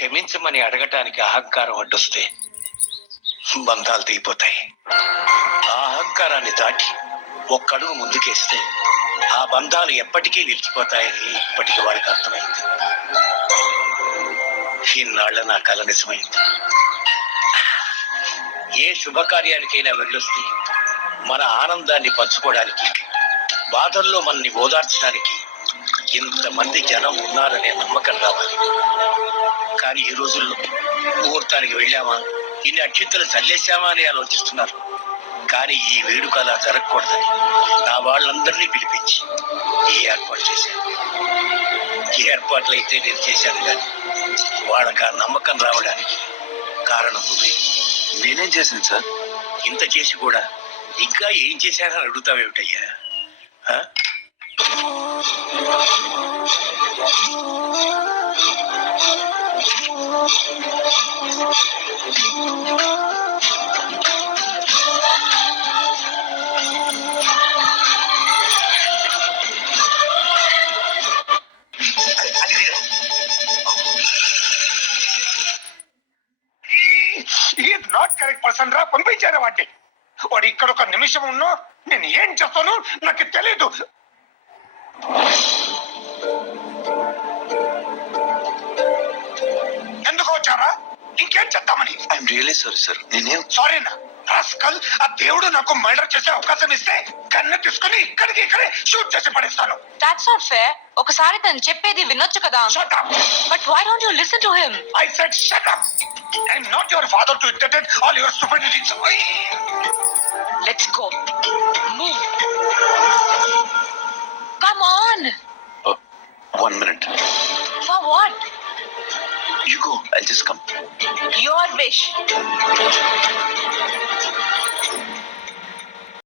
క్షమించమని అడగటానికి అహంకారం అడ్డొస్తే బంధాలు తెగిపోతాయి ఆ అహంకారాన్ని దాటి ఒక్కడుగు ముందుకేస్తే ఆ బంధాలు ఎప్పటికీ నిలిచిపోతాయని ఇప్పటికి వాడికి అర్థమైంది. ఇన్నాళ్ళ నా కల నిజమైంది. ఏ శుభకార్యానికైనా వెళ్ళొస్తే మన ఆనందాన్ని పంచుకోవడానికి బాధల్లో మనని ఓదార్చడానికి ఇంతమంది జనం ఉన్నారనే నమ్మకం రావాలి. కానీ ఈ రోజుల్లో ముహూర్తానికి వెళ్ళామా? ఇన్ని అక్షింతలు చల్లేశామా అని ఆలోచిస్తున్నారు. కానీ ఈ వేడుక అలా జరగకూడదని నా వాళ్ళందరినీ పిలిపించి ఈ ఏర్పాటు చేశాను. ఈ ఏర్పాట్లు అయితే నేను చేశాను కానీ వాళ్ళకి ఆ నమ్మకం రావడానికి కారణం నువ్వే నేనేం చేశాను సార్? ఇంత చేసి కూడా ఇంకా ఏం చేశారని అడుగుతావేమిటయ్యా? ఈజ్ నాట్ కరెక్ట్ పర్సన్ రా పంపించారా వాడిని వాడు ఇక్కడ ఒక నిమిషం ఉన్నా నేను ఏం చేస్తాను నాకు తెలీదు ఎందుకు వచ్చారా ఇంకేం చేద్దామని? ఐఎమ్ రియలీ సారీ సార్ నేనేం సారీనా రాస్కల్ ఆ దేవుడు నాకు మర్డర్ చేసే అవకాశం ఇస్తే కన్ను తీసుకుని ఇక్కడికి ఇక్కడే షూట్ చేసి పడేస్తాను. దాట్స్ నాట్ ఫేర్ ఒకసారి తను చెప్పేది వినొచ్చు కదా. Shut up but why don't you listen to him I said shut up. I'm not your father to entertain all your stupidities. Let's go move come on one minute for what you go I just come your wish